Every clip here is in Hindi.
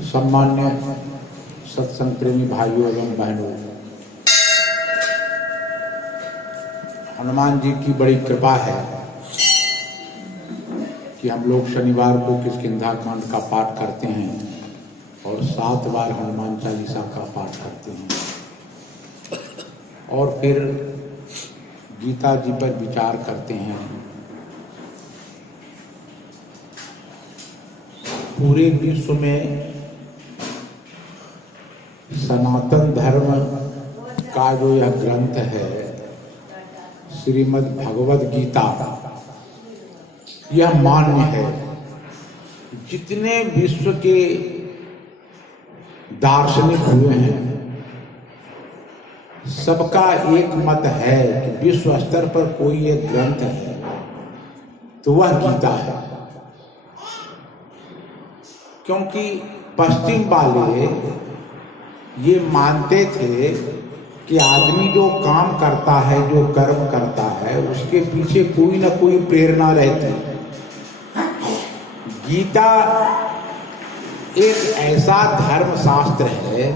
सम्मान्य सत्संग प्रेमी भाइयों एवं बहनों, हनुमान जी की बड़ी कृपा है कि हम लोग शनिवार को किष्किंधा कांड का पाठ करते हैं और 7 बार हनुमान चालीसा का पाठ करते हैं और फिर गीता जी पर विचार करते हैं। पूरे विश्व में सनातन धर्म का जो यह ग्रंथ है श्रीमद् भगवद गीता, यह मान्य है। जितने विश्व के दार्शनिक हुए हैं सबका एक मत है कि विश्व स्तर पर कोई एक ग्रंथ है तो वह गीता है। क्योंकि पश्चिम वाले ये मानते थे कि आदमी जो काम करता है, जो कर्म करता है, उसके पीछे कोई ना कोई प्रेरणा रहती है। गीता एक ऐसा धर्म शास्त्र है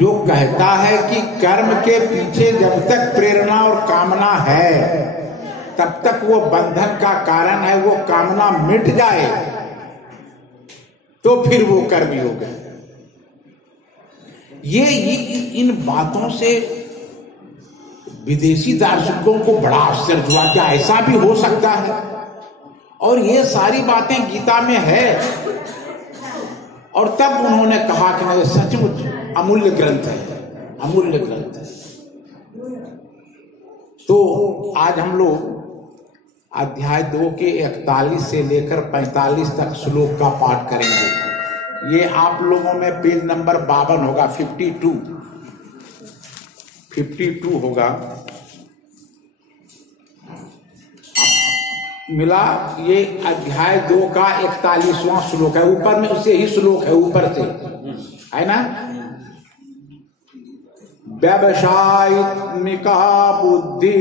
जो कहता है कि कर्म के पीछे जब तक प्रेरणा और कामना है तब तक वो बंधन का कारण है। वो कामना मिट जाए तो फिर वो कर्म योग है। ये इन बातों से विदेशी दार्शनिकों को बड़ा आश्चर्य हुआ, क्या ऐसा भी हो सकता है? और ये सारी बातें गीता में है। और तब उन्होंने कहा कि नहीं, सचमुच अमूल्य ग्रंथ है, अमूल्य ग्रंथ है। तो आज हम लोग अध्याय 2 के 41 से लेकर 45 तक श्लोक का पाठ करेंगे। ये आप लोगों में पेज नंबर 52 होगा, 52 होगा। मिला ये अध्याय 2 का 41वां श्लोक है। ऊपर में उससे ही श्लोक है, ऊपर से है ना। व्यवसायित्मिका बुद्धि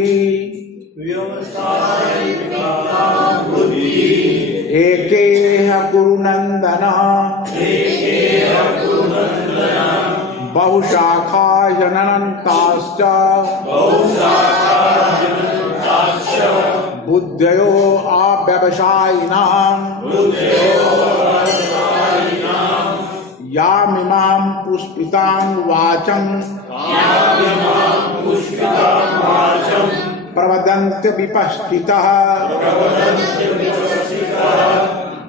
एकेह कुरु नंदन बहुशाखा जननन्ताश्च बुद्धयो अव्यवसायिनाम् यामिमां पुष्पितां वाचं प्रवदन्ति विपश्चितः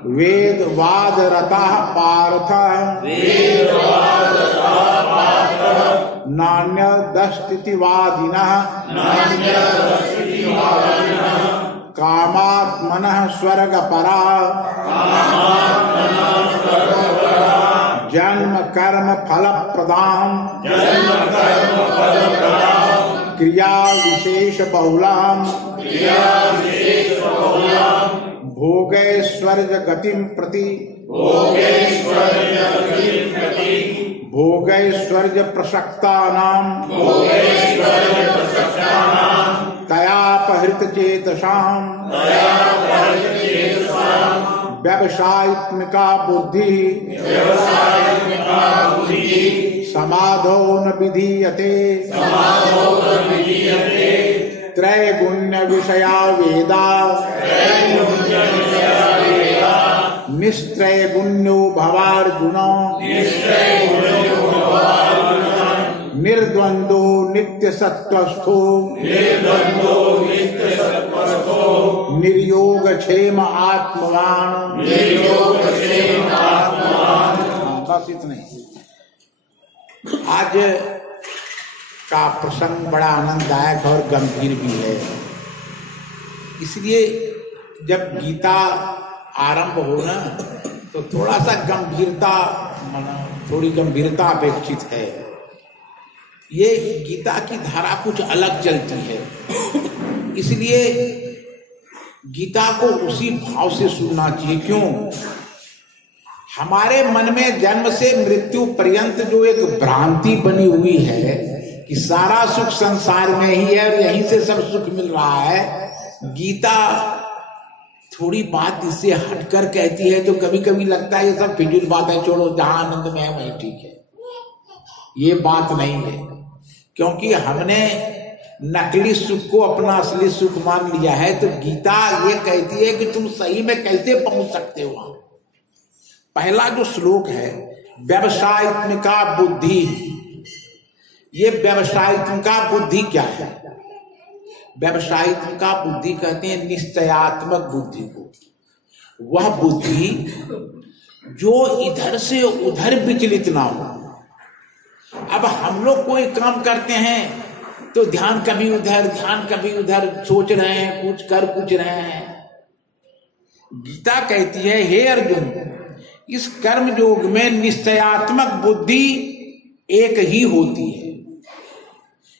वेदवादरताः पार्थ नान्यदस्तीति वादिनः कामात्मनः स्वर्गपरा जन्म कर्म फलप्रदाम् क्रिया विशेष बहुलाम् भोगैश्वर्य गतिं प्रति भोगैश्वर्य प्रसक्तानां तयापहृत चेतसां व्यवसायित्मिका बुद्धि समाधो न विधीयते त्रैगुण्य विषया वेदा निस्त्रैगुण्यो भवार्जुनो निर्द्वंदो नित्य सत्वस्थो निर्योग क्षेम आत्मवान। बस इतने। आज का प्रसंग बड़ा आनंददायक और गंभीर भी है। इसलिए जब गीता आरंभ हो ना तो थोड़ा सा थोड़ी गंभीरता अपेक्षित है। ये गीता की धारा कुछ अलग चलती है, इसलिए गीता को उसी भाव से सुनना चाहिए। क्यों? हमारे मन में जन्म से मृत्यु पर्यंत जो एक भ्रांति बनी हुई है कि सारा सुख संसार में ही है और यहीं से सब सुख मिल रहा है, गीता थोड़ी बात इससे हटकर कहती है तो कभी कभी लगता है ये सब फिजूल बात है, छोड़ो, जहां आनंद में है वहीं ठीक है। ये बात नहीं है, क्योंकि हमने नकली सुख को अपना असली सुख मान लिया है। तो गीता ये कहती है कि तुम सही में कैसे पहुंच सकते हो वहां। पहला जो श्लोक है, व्यवसायित्मिका बुद्धि, ये व्यवसायित्मिका बुद्धि क्या है? व्यवसायित्मिका बुद्धि कहते हैं निश्चयात्मक बुद्धि को, वह बुद्धि जो इधर से उधर विचलित ना हो। अब हम लोग कोई काम करते हैं तो ध्यान कभी उधर, ध्यान कभी उधर, सोच रहे हैं कुछ, कर कुछ रहे हैं। गीता कहती है, हे अर्जुन, इस कर्म योग में निश्चयात्मक बुद्धि एक ही होती है।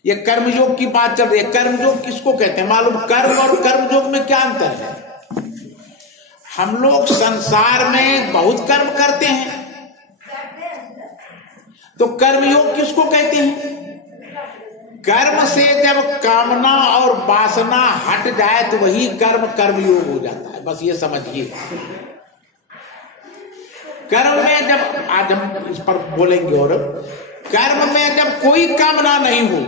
ये कर्मयोग की बात चल रही है। कर्मयोग किसको कहते हैं मालूम? कर्म और कर्मयोग में क्या अंतर है? हम लोग संसार में बहुत कर्म करते हैं, तो कर्मयोग किसको कहते हैं? कर्म से जब कामना और वासना हट जाए तो वही कर्म कर्मयोग हो जाता है। बस ये समझिए। कर्म में जब, आज हम इस पर बोलेंगे, और कर्म में जब कोई कामना नहीं हो,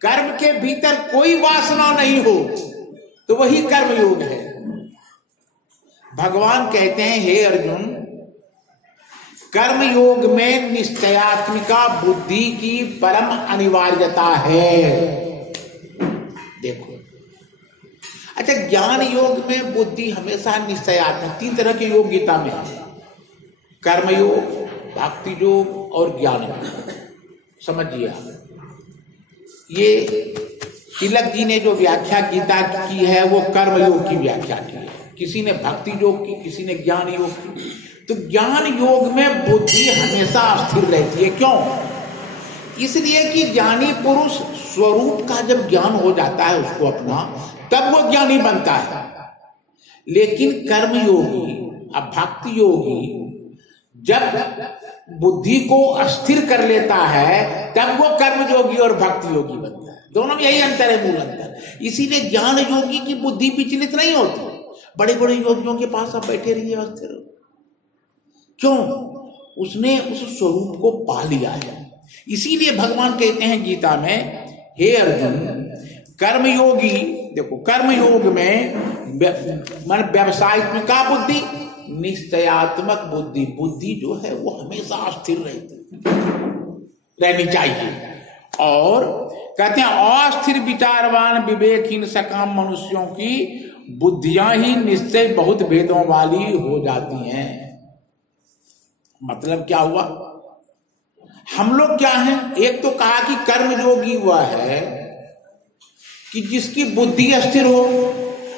कर्म के भीतर कोई वासना नहीं हो, तो वही कर्मयोग है। भगवान कहते हैं, हे अर्जुन, कर्मयोग में निश्चयात्मिका बुद्धि की परम अनिवार्यता है। देखो, अच्छा, ज्ञान योग में बुद्धि हमेशा निश्चयात्मक, 3 तरह के योग गीता में है, कर्मयोग, भक्ति योग और ज्ञान योग। समझिए आप, ये तिलक जी ने जो व्याख्या गीता की है वो कर्मयोग की व्याख्या की है, किसी ने भक्ति योग की, किसी ने ज्ञान योग की। तो ज्ञान योग में बुद्धि हमेशा स्थिर रहती है। क्यों? इसलिए कि ज्ञानी पुरुष स्वरूप का जब ज्ञान हो जाता है उसको अपना, तब वो ज्ञानी बनता है। लेकिन कर्मयोगी, अब भक्ति योगी जब बुद्धि को अस्थिर कर लेता है तब वो कर्मयोगी और भक्ति योगी बनता है। दोनों में यही अंतर है, मूल अंतर। इसीलिए ज्ञान योगी की बुद्धि विचलित नहीं होती। बड़े बड़े योगियों के पास आप बैठे रहिए अस्थिर। क्यों? उसने उस स्वरूप को पा लिया है। इसीलिए भगवान कहते हैं गीता में, हे अर्जुन, कर्मयोगी, देखो, कर्मयोग में मन व्यवसायित्मिका बुद्धि, निश्चयात्मक बुद्धि, बुद्धि जो है वो हमेशा स्थिर रहनी चाहिए। और कहते हैं, अस्थिर विचारवान विवेकहीन सकाम मनुष्यों की बुद्धियां ही निश्चय बहुत भेदों वाली हो जाती हैं। मतलब क्या हुआ? हम लोग क्या हैं? एक तो कहा कि कर्मयोगी हुआ है कि जिसकी बुद्धि अस्थिर हो,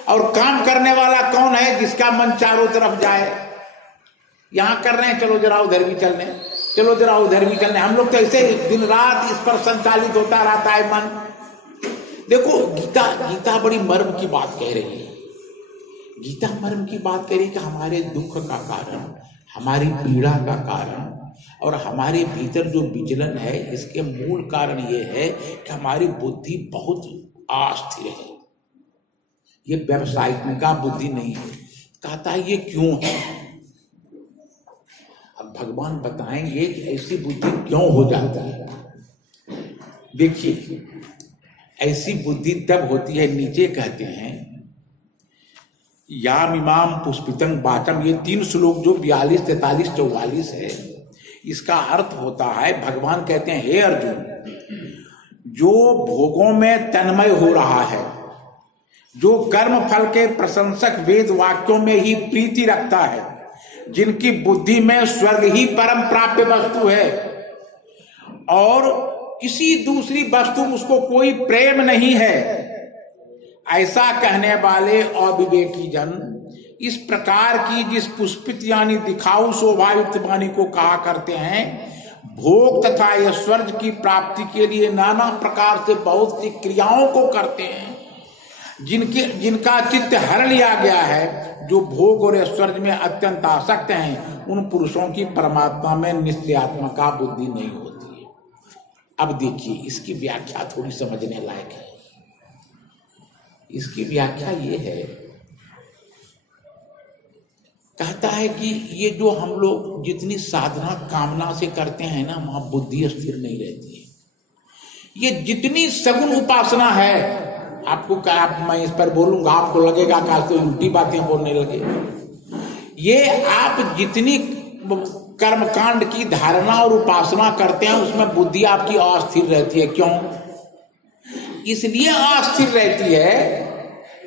और काम करने वाला कौन है? जिसका मन चारों तरफ जाए। यहां कर रहे हैं, चलो जरा उधर भी चलने, चलो जरा उधर भी चलने। हम लोग तो ऐसे दिन रात इस पर संचालित होता रहता है मन। देखो, गीता बड़ी मर्म की बात कह रही है। गीता मर्म की बात कह रही है कि हमारे दुख का कारण, हमारी पीड़ा का कारण और हमारे भीतर जो विचलन है, इसके मूल कारण ये है कि हमारी बुद्धि बहुत अस्थिर है। ये व्यावसायिकता बुद्धि नहीं है। कहता है ये क्यों है? अब भगवान बताएंगे कि ऐसी बुद्धि क्यों हो जाती है। देखिए, ऐसी बुद्धि तब होती है, नीचे कहते हैं, याम इमाम पुष्पितं वाचम, ये 3 श्लोक जो 42, 43, 44 है, इसका अर्थ होता है, भगवान कहते हैं, हे अर्जुन, जो भोगों में तन्मय हो रहा है, जो कर्म फल के प्रशंसक वेद वाक्यों में ही प्रीति रखता है, जिनकी बुद्धि में स्वर्ग ही परम प्राप्य वस्तु है और किसी दूसरी वस्तु उसको कोई प्रेम नहीं है, ऐसा कहने वाले अविवेकी जन इस प्रकार की जिस पुष्पित यानी दिखाऊ शोभायुक्त वाणी को कहा करते हैं, भोग तथा ऐश्वर्य की प्राप्ति के लिए नाना प्रकार से बहुत सी क्रियाओं को करते हैं, जिनका चित्त हर लिया गया है, जो भोग और ऐश्वर्य में अत्यंत आसक्त हैं, उन पुरुषों की परमात्मा में निश्चयात्मका बुद्धि नहीं होती है। अब देखिए, इसकी व्याख्या थोड़ी समझने लायक है। इसकी व्याख्या ये है कहता है कि ये जो हम लोग जितनी साधना कामना से करते हैं ना, वहां बुद्धि स्थिर नहीं रहती है। ये जितनी सगुण उपासना है, आपको क्या, मैं इस पर बोलूंगा आपको लगेगा कि आज तो उल्टी बातें बोलने लगे। ये आप जितनी कर्मकांड की धारणा और उपासना करते हैं उसमें बुद्धि आपकी अस्थिर रहती है। क्यों? इसलिए अस्थिर रहती है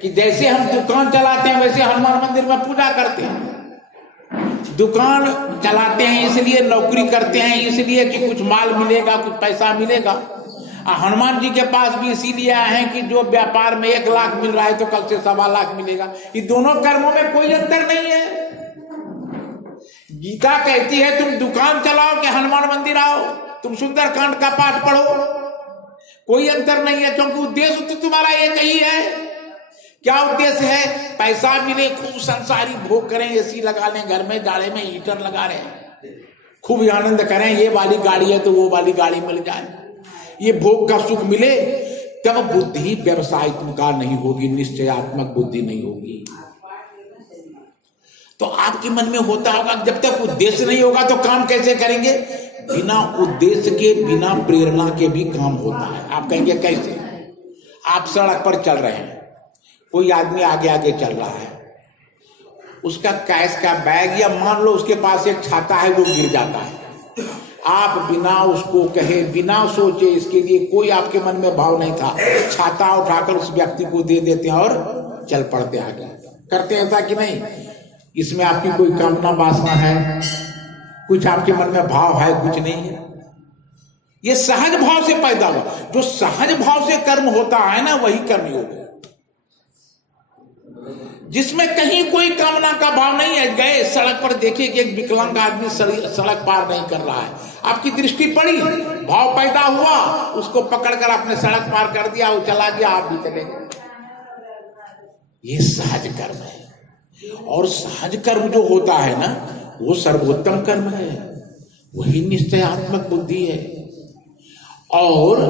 कि जैसे हम दुकान चलाते हैं वैसे हनुमान मंदिर में पूजा करते हैं। दुकान चलाते हैं इसलिए, नौकरी करते हैं इसलिए कि कुछ माल मिलेगा, कुछ पैसा मिलेगा। हनुमान जी के पास भी इसीलिए आए हैं कि जो व्यापार में 1 लाख मिल रहा है तो कल से 1.25 लाख मिलेगा। ये दोनों कर्मों में कोई अंतर नहीं है। गीता कहती है तुम दुकान चलाओ कि हनुमान मंदिर आओ, तुम सुंदरकांड का पाठ पढ़ो, कोई अंतर नहीं है, क्योंकि उद्देश्य तो तुम्हारा एक ही है। क्या उद्देश्य है? पैसा मिले, खूब संसारी भोग करें, एसी लगा लें घर में, जाड़े में हीटर लगा रहे हैं, खूब आनंद करें, ये वाली गाड़ी है तो वो वाली गाड़ी मिल जाए, ये भोग का सुख मिले। तब बुद्धि व्यवसायिक का नहीं होगी, निश्चयात्मक बुद्धि नहीं होगी। तो आपके मन में होता होगा जब तक उद्देश्य नहीं होगा तो काम कैसे करेंगे? बिना उद्देश्य के, बिना प्रेरणा के भी काम होता है। आप कहेंगे कैसे? आप सड़क पर चल रहे हैं, कोई आदमी आगे आगे चल रहा है, उसका कैश का बैग या मान लो उसके पास एक छाता है वो गिर जाता है। आप बिना उसको कहे, बिना सोचे, इसके लिए कोई आपके मन में भाव नहीं था, छाता उठाकर उस व्यक्ति को दे देते हैं और चल पड़ते आगे। करते हैं ऐसा कि नहीं? इसमें आपकी कोई कामना वासना है? कुछ आपके मन में भाव है? कुछ नहीं है। ये सहज भाव से पैदा हुआ। जो सहज भाव से कर्म होता है ना, वही कर्मयोग है, जिसमें कहीं कोई कामना का भाव नहीं है। गए सड़क पर, देखिए कि एक विकलांग आदमी सड़क पार नहीं कर रहा है, आपकी दृष्टि पड़ी, भाव पैदा हुआ, उसको पकड़कर आपने सड़क पार कर दिया, वो चला गया, आप भी चले गए। ये सहज कर्म है। और सहज कर्म जो होता है ना, वो सर्वोत्तम कर्म है, वही निश्चयात्मक बुद्धि है। और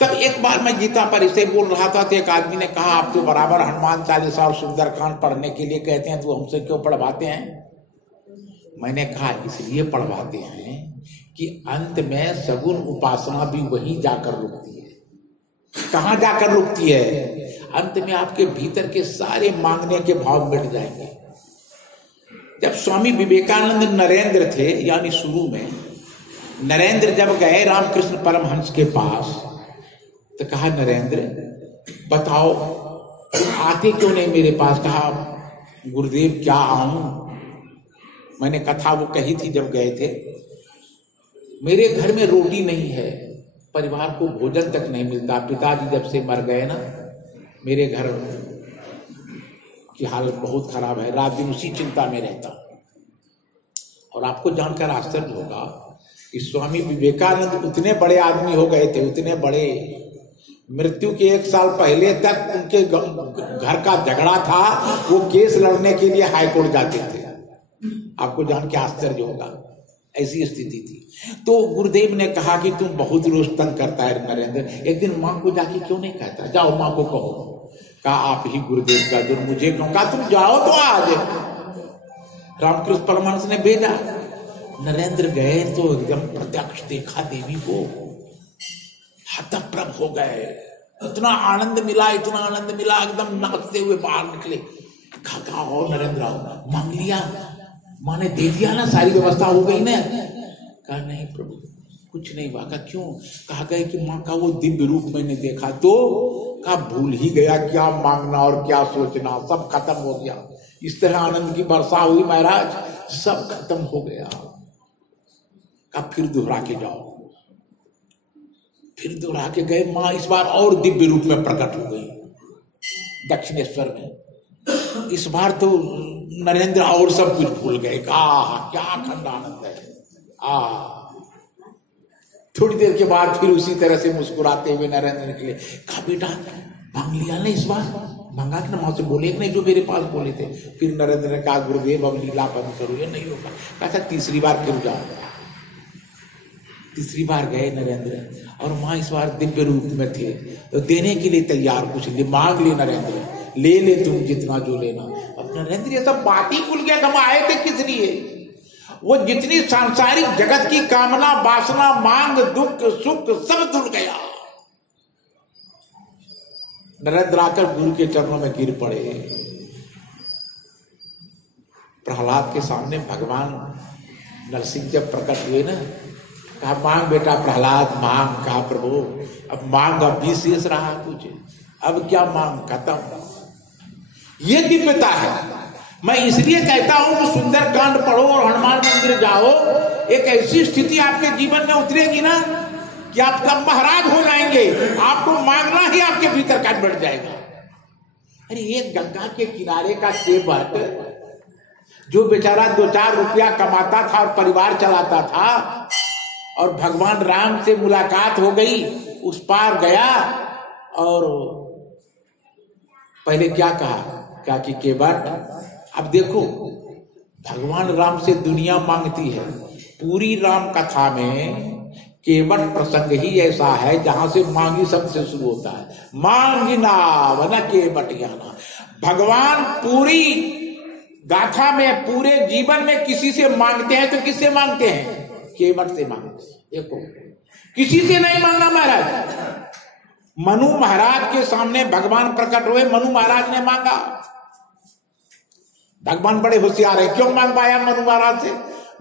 तब एक बार मैं गीता पर इसे बोल रहा था तो एक आदमी ने कहा आप तो बराबर हनुमान चालीसा और सुंदरकांड पढ़ने के लिए कहते हैं, तो हमसे क्यों पढ़वाते हैं? मैंने कहा इसलिए पढ़वाते हैं कि अंत में सगुण उपासना भी वहीं जाकर रुकती है। कहां जाकर रुकती है? अंत में आपके भीतर के सारे मांगने के भाव मिट जाएंगे। जब स्वामी विवेकानंद नरेंद्र थे, यानी शुरू में नरेंद्र जब गए रामकृष्ण परमहंस के पास, तो कहा नरेंद्र बताओ आते क्यों नहीं मेरे पास? कहा गुरुदेव क्या आऊं? मैंने कथा वो कही थी जब गए थे, मेरे घर में रोटी नहीं है, परिवार को भोजन तक नहीं मिलता। पिताजी जब से मर गए ना, मेरे घर की हालत बहुत खराब है, रात दिन उसी चिंता में रहता हूं। और आपको जानकर आश्चर्य होगा कि स्वामी विवेकानंद उतने बड़े आदमी हो गए थे, उतने बड़े, मृत्यु के 1 साल पहले तक उनके घर का झगड़ा था, वो केस लड़ने के लिए हाईकोर्ट जाते थे। आपको जान के आश्चर्य होगा, ऐसी स्थिति थी। तो गुरुदेव ने कहा कि तुम बहुत रोज तंग करता है नरेंद्र, एक दिन माँ को जाके क्यों नहीं कहता? जाओ माँ को कहो। कहा आप ही गुरुदेव का जो मुझे क्यों? कहा तुम जाओ तो आज। रामकृष्ण परमहंस ने भेजा, नरेंद्र गए तो एकदम प्रत्यक्ष देखा देवी को, हतप्रभ हो गए, इतना आनंद मिला, इतना आनंद मिला, एकदम नाचते हुए बाहर निकले। कहा और नरेंद्र आओ, मांग लिया? माँ ने दे दिया ना, सारी व्यवस्था हो गई ना? कहा नहीं प्रभु कुछ नहीं हुआ। कहा क्यों? कहा गए कि माँ का वो दिव्य रूप मैंने देखा। तो कहा भूल ही गया क्या मांगना और क्या सोचना, सब खत्म हो गया। इस तरह आनंद की वर्षा हुई महाराज, सब खत्म हो गया। कहा फिर दोहरा के जाओ। फिर दोहरा के गए, माँ इस बार और दिव्य रूप में प्रकट हो गई दक्षिणेश्वर में। इस बार तो नरेंद्र और सब कुछ भूल गए। कहा क्या अखंड आनंद है। थोड़ी देर के बाद फिर उसी तरह से मुस्कुराते हुए नरेंद्र निकले। कहा बेटा मांग लिया ना इस बार? मांगा कि ना? माँ से बोले कि नहीं जो मेरे पास बोले थे? फिर नरेंद्र ने कहा गुरुदेव अब लीला बंद करो, ये नहीं होगा। कहा तीसरी बार फिर जाओ। तीसरी बार गए नरेंद्र, और माँ इस बार दिव्य रूप में थे, तो देने के लिए तैयार, कुछ मांग लिए नरेंद्र। ले ले तुम जितना जो लेना। अब नरेंद्र ये सब बात ही भूल गया कि हम आए थे किस लिए। वो जितनी सांसारिक जगत की कामना, वासना, मांग, दुख, सुख सब धुल गया। नरेंद्र आकर गुरु के चरणों में गिर पड़े। प्रहलाद के सामने भगवान नरसिंह जब प्रकट हुए ना, कहा मांग बेटा प्रहलाद मांग। कहा प्रभु अब मांग अब भी शेष रहा कुछ, अब क्या मांग, खत्म। ये दिव्यता है। मैं इसलिए कहता हूं कि सुंदरकांड पढ़ो और हनुमान मंदिर जाओ, एक ऐसी स्थिति आपके जीवन में उतरेगी ना कि आप तब महाराज हो जाएंगे। आपको मांगना ही आपके भीतर का बढ़ जाएगा। अरे एक गंगा के किनारे का सेवक जो बेचारा 2-4 रुपया कमाता था और परिवार चलाता था, और भगवान राम से मुलाकात हो गई, उस पार गया और पहले क्या कहा कि केवट, अब देखो भगवान राम से दुनिया मांगती है। पूरी राम कथा में केवट प्रसंग ही ऐसा है जहां से मांगी शब्द से शुरू होता है। मांगिना वना केवटियाना। भगवान पूरी गाथा में, पूरे जीवन में किसी से मांगते हैं तो किससे मांगते हैं? केवट से मांगते हैं। देखो किसी से नहीं मांगना महाराज। मनु महाराज के सामने भगवान प्रकट हुए, मनु महाराज ने मांगा। भगवान बड़े होशियार है, क्यों मांग पाया मनु महाराज से?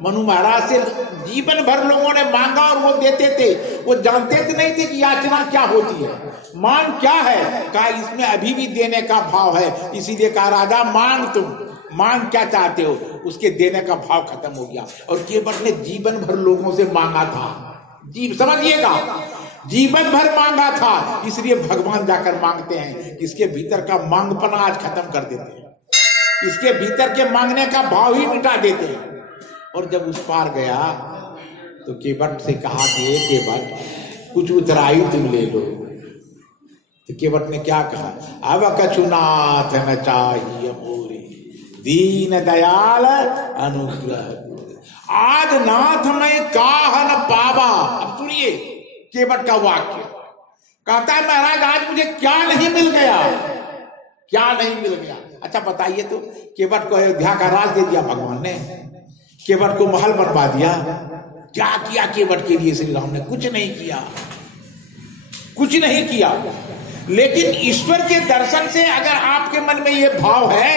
मनु महाराज से जीवन भर लोगों ने मांगा और वो देते थे। वो जानते थे नहीं थे कि याचना क्या होती है, मांग क्या है। कहा इसमें अभी भी देने का भाव है, इसीलिए कहा राजा मांग, तुम मांग क्या चाहते हो। उसके देने का भाव खत्म हो गया। और केवट ने जीवन भर लोगों से मांगा था, समझिएगा, जीवन भर मांगा था। इसलिए भगवान जाकर मांगते हैं, इसके भीतर का मांगपना आज खत्म कर देते हैं, इसके भीतर के मांगने का भाव ही मिटा देते हैं। और जब उस पार गया तो केवट से कहा कि केवट कुछ उतराई तुम ले लो। तो केवट ने क्या कहा? अब कछुनाथ न चाहिए मोरी दीन दयाल अनुग्रह। आज नाथ में काह न पावा। अब सुनिए केवट का वाक्य, कहता है महाराज आज मुझे क्या नहीं मिल गया, क्या नहीं मिल गया। अच्छा बताइए तो, केवट को अयोध्या का राज दे दिया भगवान ने, केवट को महल बनवा दिया। क्या किया केवट के लिए श्री राम ने? कुछ नहीं किया, कुछ नहीं किया। लेकिन ईश्वर के दर्शन से अगर आपके मन में यह भाव है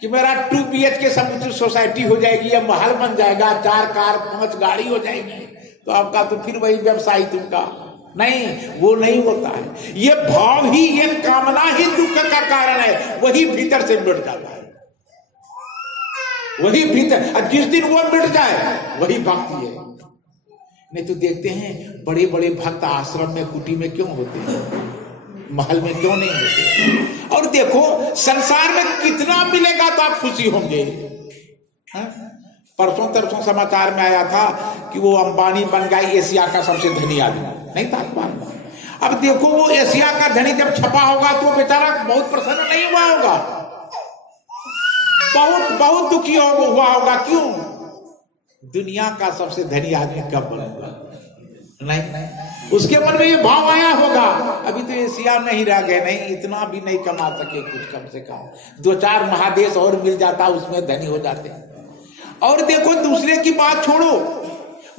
कि मेरा 2 BHK समुद्र सोसाइटी हो जाएगी, या महल बन जाएगा, 4 कार 5 गाड़ी हो जाएगी, तो आपका तो फिर वही व्यवसाय तुमका नहीं, वो नहीं होता है। ये भाव ही, ये कामना ही दुख का कारण है। वही भीतर से मिट जाता है, वही भीतर। जिस दिन वो मिट जाए वही भक्ति है। नहीं तो देखते हैं बड़े बड़े भक्त आश्रम में, कुटी में क्यों होते हैं, महल में क्यों नहीं होते। और देखो संसार में कितना मिलेगा तो आप खुशी होंगे। परसों तरसों समाचार में आया था कि वो अंबानी बन गया एशिया का सबसे धनी आदमी, नहीं था अखबार में। अब देखो वो एशिया का धनी जब छपा होगा तो बेचारा बहुत प्रसन्न नहीं हुआ होगा, बहुत बहुत दुखी हुआ होगा। क्यों? दुनिया का सबसे धनी आदमी कब बनूंगा? नहीं, उसके मन में ये भाव आया होगा अभी तो एशिया में ही रह गए, नहीं इतना भी नहीं कमा सके, कुछ कम से कम 2-4 महादेश और मिल जाता, उसमें धनी हो जाते। और देखो दूसरे की बात छोड़ो,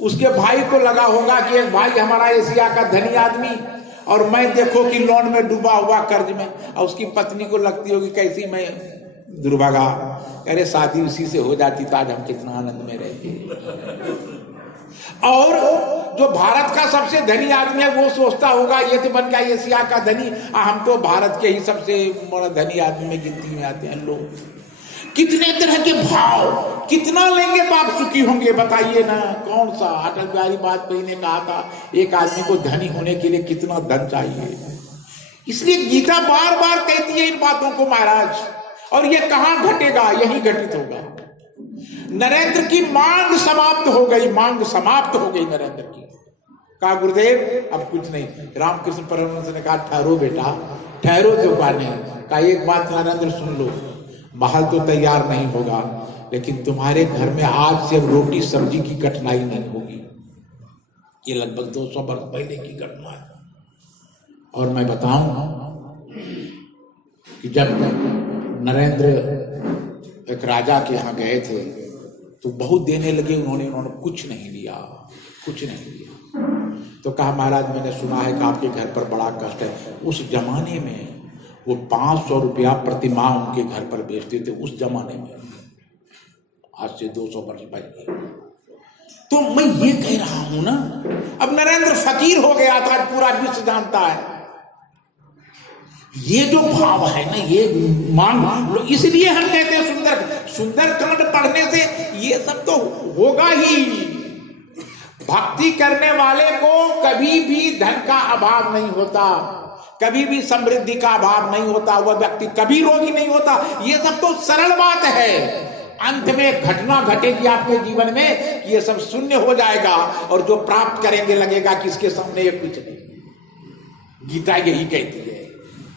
उसके भाई को लगा होगा कि एक भाई हमारा एशिया का धनी आदमी, और मैं देखो कि लोन में डूबा हुआ कर्ज में, और उसकी पत्नी को लगती होगी कैसी मैं दुर्भागा, अरे शादी उसी से हो जाती तो आज हम कितना आनंद में रहते। और जो भारत का सबसे धनी आदमी है वो सोचता होगा ये तो बन गया एशिया का धनी, हम तो भारत के ही सबसे बड़ा धनी आदमी में गिनती में आते हैं लोग। कितने तरह के भाव, कितना लेंगे तो आप सुखी होंगे बताइए ना। कौन सा अटल बिहारी वाजपेयी ने कहा था एक आदमी को धनी होने के लिए कितना धन चाहिए। इसलिए गीता बार बार कहती है इन बातों को महाराज, और ये कहां घटेगा? यही घटित होगा। नरेंद्र की मांग समाप्त हो गई, मांग समाप्त हो गई नरेंद्र की। कहा गुरुदेव अब कुछ नहीं। रामकृष्ण परमहंस ने कहा ठहरो बेटा, ठहरो तो पाने। कहा एक बात नरेंद्र सुन लो, महल तो तैयार नहीं होगा, लेकिन तुम्हारे घर में आज से रोटी सब्जी की कठिनाई नहीं होगी। ये लगभग 200 वर्ष पहले की घटना है। और मैं बताऊं कि जब नरेंद्र एक राजा के यहाँ गए थे तो बहुत देने लगे, उन्होंने कुछ नहीं लिया, कुछ नहीं लिया। तो कहा महाराज मैंने सुना है कि आपके घर पर बड़ा कष्ट है। उस जमाने में वो 500 रुपया प्रतिमाह उनके घर पर बेचते थे, उस जमाने में, आज से 200 वर्ष पहले। तो मैं ये कह रहा हूं ना, अब नरेंद्र फकीर हो गया था, पूरा विश्व जानता है। ये जो भाव है ना, ये मांग, इसलिए हम कहते हैं सुंदरकांड पढ़ने से ये सब तो होगा ही। भक्ति करने वाले को कभी भी धन का अभाव नहीं होता, कभी भी समृद्धि का अभाव नहीं होता, वह व्यक्ति कभी रोगी नहीं होता। ये सब तो सरल बात है। अंत में घटना घटेगी आपके जीवन में कि ये सब शून्य हो जाएगा और जो प्राप्त करेंगे लगेगा कि इसके सामने ये कुछ नहीं। गीता यही कहती है।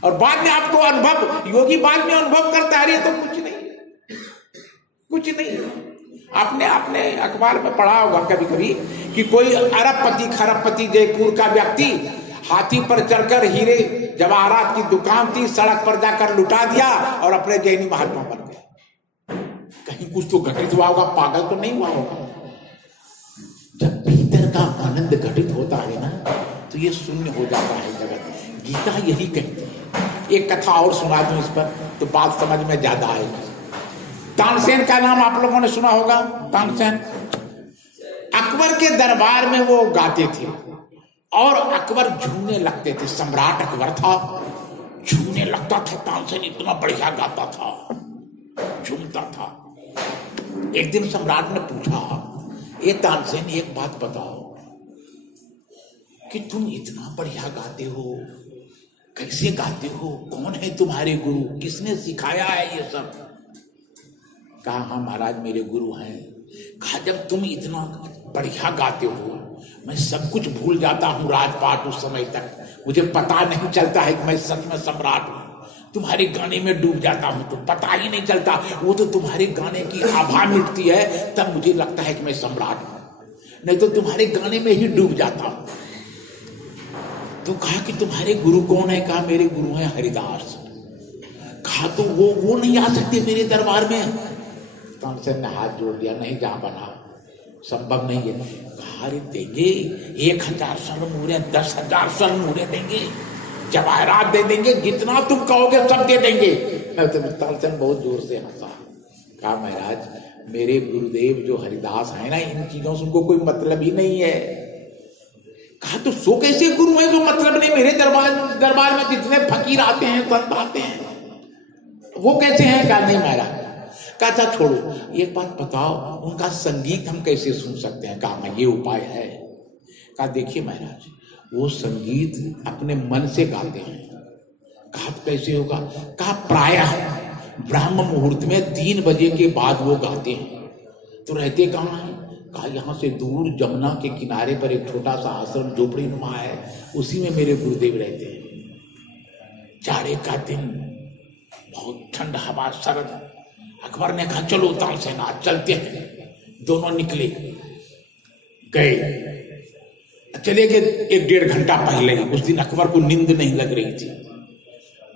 और बाद में आपको अनुभव, योगी बाद में अनुभव करता है तो कुछ नहीं, कुछ नहीं। आपने अखबार में पढ़ा होगा कभी कभी कि कोई अरबपति खरबपति जयपुर का व्यक्ति हाथी पर चढ़कर हीरे जवाहरात की दुकान थी, सड़क पर जाकर लुटा दिया और अपने जैनी महात्मा बन गए। कहीं कुछ तो घटित हुआ होगा, पागल तो नहीं हुआ होगा। जब भीतर का आनंद घटित होता है ना तो ये शून्य हो जाता है जगत। गीता यही कहती है। एक कथा और सुना दूं इस पर तो बात समझ में ज्यादा आएगी। तानसेन का नाम आप लोगों ने सुना होगा। तानसेन अकबर के दरबार में वो गाते थे और अकबर झूमने लगते थे। सम्राट अकबर था, झूमने लगता था। तानसेन इतना बढ़िया गाता था, झूमता था। एक दिन सम्राट ने पूछा, ए तानसेन एक बात बताओ कि तुम इतना बढ़िया गाते हो, कैसे गाते हो, कौन है तुम्हारे गुरु, किसने सिखाया है ये सब? कहा हाँ महाराज मेरे गुरु हैं। कहा जब तुम इतना बढ़िया गाते हो मैं सब कुछ भूल जाता हूँ राजपाट, उस समय तक मुझे पता नहीं चलता है कि मैं सच में सम्राट हूँ। तुम्हारे गाने में डूब जाता हूँ तो पता ही नहीं चलता, वो तो तुम्हारे गाने की आभा मिटती है तब मुझे लगता है कि मैं सम्राट हूँ, नहीं तो तुम्हारे गाने में ही डूब जाता हूँ। तो कहा कि तुम्हारे गुरु कौन है? कहा मेरे गुरु हैं हरिदास। कहा तो वो नहीं आ सकते मेरे दरबार में? तानसेन ने हाथ जोड़ दिया, नहीं जा बना, संभव नहीं है। कहा अरे देंगे 1000 स्वर्ण मुहरे, 10,000 स्वर्ण मुहरे देंगे, जवाहरात दे देंगे, जितना तुम कहोगे सब दे देंगे। तो तानसेन बहुत जोर से हंसा। कहा महाराज मेरे गुरुदेव जो हरिदास है ना, इन चीजों से उनको कोई मतलब ही नहीं है। कहा तो सो कैसे गुरु है जो मतलब नहीं? मेरे दरबार में जितने फकीर आते हैं, संत आते हैं, वो कैसे हैं? कहा नहीं महाराज। कहा था छोड़ो, एक बात बताओ, उनका संगीत हम कैसे सुन सकते हैं? कहा मैं ये उपाय है। कहा देखिए महाराज वो संगीत अपने मन से गाते हैं। कहा कैसे होगा? कहा प्रायः ब्राह्म मुहूर्त में 3 बजे के बाद वो गाते हैं। तो रहते कहाँ हैं? कहा यहाँ से दूर जमुना के किनारे पर एक छोटा सा आश्रम झोपड़ी नुमा है, उसी में मेरे गुरुदेव रहते हैं। जाड़े का दिन, बहुत ठंड हवा, शरद। अकबर ने कहा चलो तानसेन आज चलते हैं। दोनों निकले, गए। चले गए 1-1.5 घंटा पहले ही। उस दिन अकबर को नींद नहीं लग रही थी।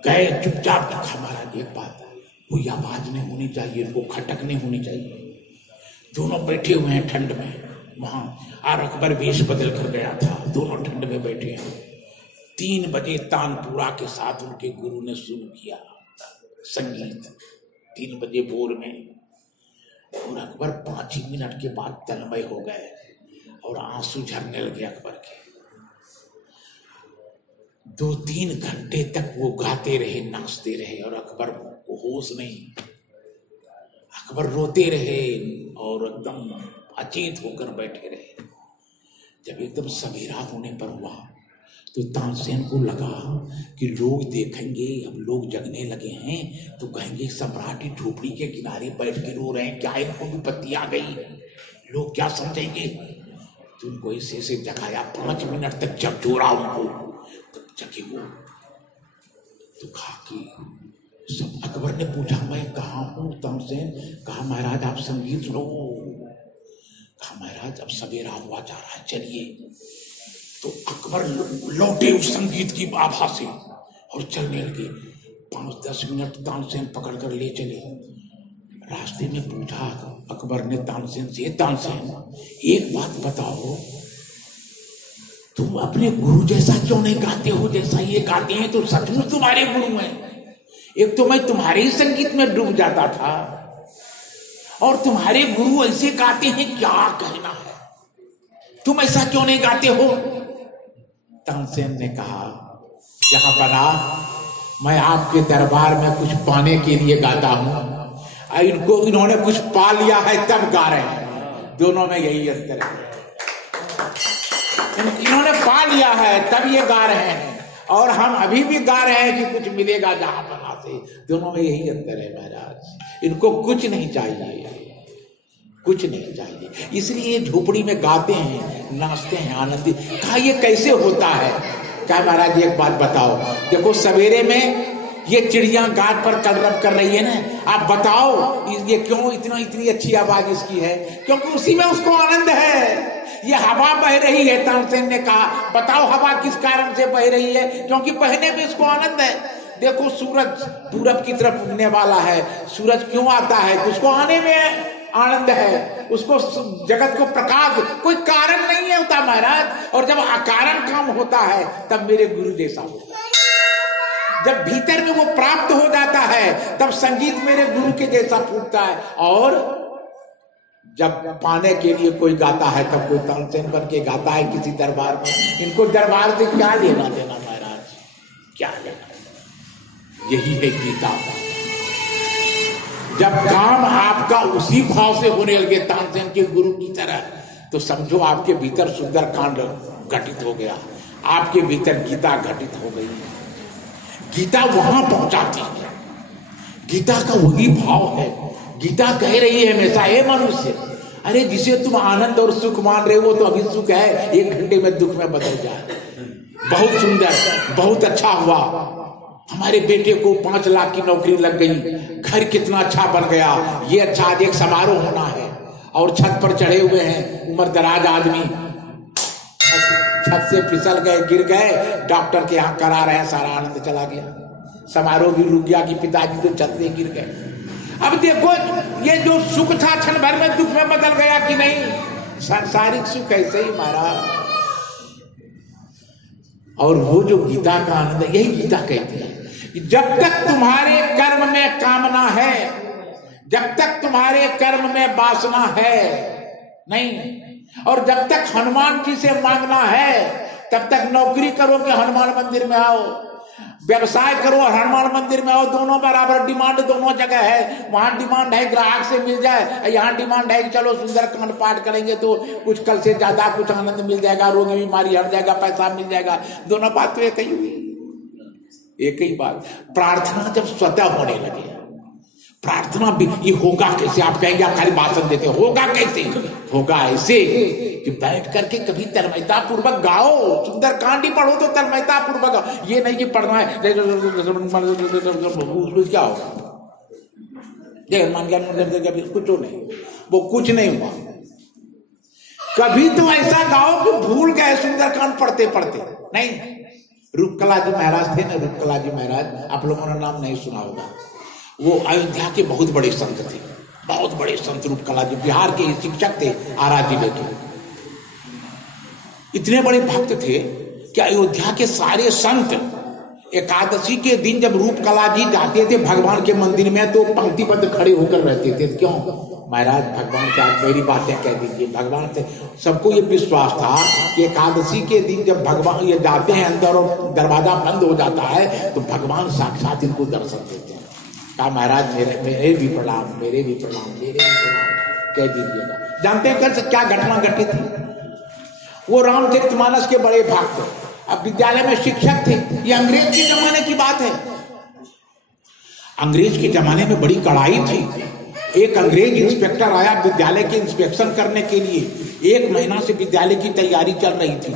गए चुपचाप। कहा महाराज एक बात, कोई आवाज नहीं होनी चाहिए, इनको खटक नहीं होनी चाहिए। दोनों बैठे हुए हैं ठंड में वहां, और अकबर वेश बदल कर गया था। दोनों ठंड में बैठे हैं। 3 बजे तानपुरा के साथ उनके गुरु ने शुरू किया संगीत, 3 बजे भोर में। और अकबर 5 ही मिनट के बाद तन्मय हो गए और आंसू झरने लगे अकबर के। 2-3 घंटे तक वो गाते रहे, नाचते रहे और अकबर को होश नहीं। अकबर रोते रहे और एकदम अचेत होकर बैठे रहे। जब एकदम सवेरा होने पर हुआ तो तानसेन को लगा कि लोग देखेंगे, अब लोग जगने लगे हैं तो कहेंगे सम्राट की झोपड़ी के किनारे बैठ के रो रहे हैं, क्या इनको विपत्ति आ गई, लोग क्या समझेंगे। तो उनको ऐसे जगाया। 5 मिनट तक जब जोड़ा उनको, तब जगे वो। तो कहा कि सब, अकबर ने पूछा मैं कहाँ हूँ तानसेन? कहा महाराज आप संगीत सुनो। कहा महाराज अब सवेरा हुआ जा रहा है, चलिए। तो अकबर लौटे उस संगीत की आभा से और चलने लगे। 5-10 मिनट तानसेन पकड़ कर ले चले। रास्ते में पूछा अकबर ने तानसेन से, तानसेन एक बात बताओ, तुम अपने गुरु जैसा क्यों नहीं गाते हो? जैसा ये गाते हैं तो सचमुच तुम्हारे गुरु हैं। एक तो मैं तुम्हारे ही संगीत में डूब जाता था और तुम्हारे गुरु ऐसे गाते हैं, क्या कहना है, तुम ऐसा क्यों नहीं गाते हो? तानसेन ने कहा, जहां बना मैं आपके दरबार में कुछ पाने के लिए गाता हूं, इन्होंने कुछ पा लिया है तब गा रहे हैं। दोनों में यही अंतर है, इन्होंने पा लिया है तब ये गा रहे हैं और हम अभी भी गा रहे हैं कि कुछ मिलेगा जहां बना से। दोनों में यही अंतर है महाराज। इनको कुछ नहीं चाहिए, कुछ नहीं चाहिए, इसलिए झोपड़ी में गाते हैं, नाचते हैं, आनंदित। कहा ये कैसे होता है? क्या महाराज एक बात बताओ, देखो सवेरे में ये चिड़िया गाछ पर कलरव कर रही है ना, आप बताओ ये क्यों इतनी अच्छी आवाज इसकी है? क्योंकि उसी में उसको आनंद है। ये हवा बह रही है, तानसेन ने कहा, बताओ हवा किस कारण से बह रही है? क्योंकि बहने में इसको आनंद है। देखो सूरज पूरब की तरफ उगने वाला है, सूरज क्यों आता है? उसको आने में आनंद है, उसको जगत को प्रकाश, कोई कारण नहीं होता महाराज। और जब अकारण काम होता है तब मेरे गुरु जैसा होता है। जब भीतर में वो प्राप्त हो जाता है तब संगीत मेरे गुरु के जैसा फूटता है। और जब पाने के लिए कोई गाता है तब कोई तानसेन बन के गाता है किसी दरबार में। इनको दरबार से क्या लेना देना महाराज, क्या लेना? यही है गीता। जब काम आपका उसी भाव से होने लगे तानसेन के गुरु की तरह, तो समझो आपके भीतर सुंदर कांड घटित हो गया, आपके भीतर गीता घटित हो गई। गीता वहां पहुंचाती है, गीता का वही भाव है। गीता कह रही है हमेशा, हे मनुष्य, अरे जिसे तुम आनंद और सुख मान रहे हो तो अभी सुख है, 1 घंटे में दुख में बदल जाए। बहुत सुंदर, बहुत अच्छा हुआ, हमारे बेटे को 5 लाख की नौकरी लग गई, घर कितना अच्छा बन गया, ये अच्छा। आज एक समारोह होना है और छत पर चढ़े हुए हैं उम्रदराज आदमी, छत से फिसल गए, गिर गए, डॉक्टर के यहाँ करा रहे हैं, सारा आनंद चला गया, समारोह भी रुक गया कि पिताजी तो छत से गिर गए। अब देखो ये जो सुख था क्षण भर में दुख में बदल गया कि नहीं? सांसारिक सुख ऐसे ही महाराज। और वो जो गीता का आनंद है, यही गीता कहती है, जब तक तुम्हारे कर्म में कामना है, जब तक तुम्हारे कर्म में वासना है नहीं, और जब तक हनुमान जी से मांगना है, तब तक नौकरी करो कि हनुमान मंदिर में आओ, व्यवसाय करो और हनुमान मंदिर में आओ, दोनों बराबर डिमांड दोनों जगह है। वहां डिमांड है ग्राहक से मिल जाए, यहाँ डिमांड है कि चलो सुंदर कांड पाठ करेंगे तो कुछ कल से ज्यादा कुछ आनंद मिल जाएगा, रोगी बीमारी हट जाएगा, पैसा मिल जाएगा। दोनों बात तो एक ही हुई, एक ही बात। प्रार्थना जब स्वतः होने लगे, प्रार्थना भी ये होगा कैसे? आप कहेंगे आप खाली भाषण देते, होगा कैसे? होगा ऐसे कि बैठ करके कभी तन्मयता पूर्वक गाओ, सुंदर कांड ही पढ़ो तो तन्मयता पूर्वक गाओ। ये नहीं कि पढ़ना है क्या होगा, कुछ नहीं, वो कुछ नहीं हुआ। कभी तो ऐसा गाओ कि भूल गए सुंदर कांड पढ़ते पढ़ते नहीं। रूपकला जी महाराज थे ना, रूपकला जी महाराज, आप लोगों ने नाम नहीं सुना होगा। वो अयोध्या के बहुत बड़े संत थे, बहुत बड़े संत रूपकला जी, बिहार के शिक्षक थे आरा जिले के। इतने बड़े भक्त थे कि अयोध्या के सारे संत एकादशी के दिन जब रूपकला जी जाते थे भगवान के मंदिर में तो पंक्तिबद्ध खड़े होकर रहते थे। क्यों महाराज? भगवान से आप मेरी बातें कह दीजिए। भगवान से सबको ये विश्वास था कि एकादशी के दिन जब भगवान ये जाते हैं अंदर और दरवाजा बंद हो जाता है तो भगवान साक्षात इनको दर्शन देते हैं। कहा महाराज मेरे भी प्रणाम, मेरे भी प्रणाम, मेरे भी प्रणाम कह दीजिएगा। जानते हैं क्या घटना घटित थी? वो रामचरितमानस के बड़े भक्त, अब विद्यालय में शिक्षक थे। ये अंग्रेज के जमाने की बात है। अंग्रेज के जमाने में बड़ी कड़ाई थी। एक अंग्रेज इंस्पेक्टर आया विद्यालय के इंस्पेक्शन करने के लिए। 1 महीना से विद्यालय की तैयारी चल रही थी।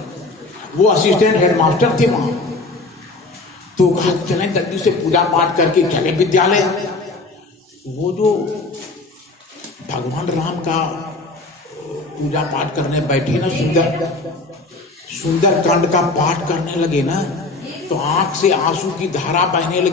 वो असिस्टेंट हेडमास्टर थे वहां। तो कहा चले जल्दी से पूजा पाठ करके चले विद्यालय। वो जो भगवान राम का पूजा पाठ करने बैठे ना, सुंदर कांड का पाठ करने लगे ना, तो आंख से आंसू की धारा बहने लगी।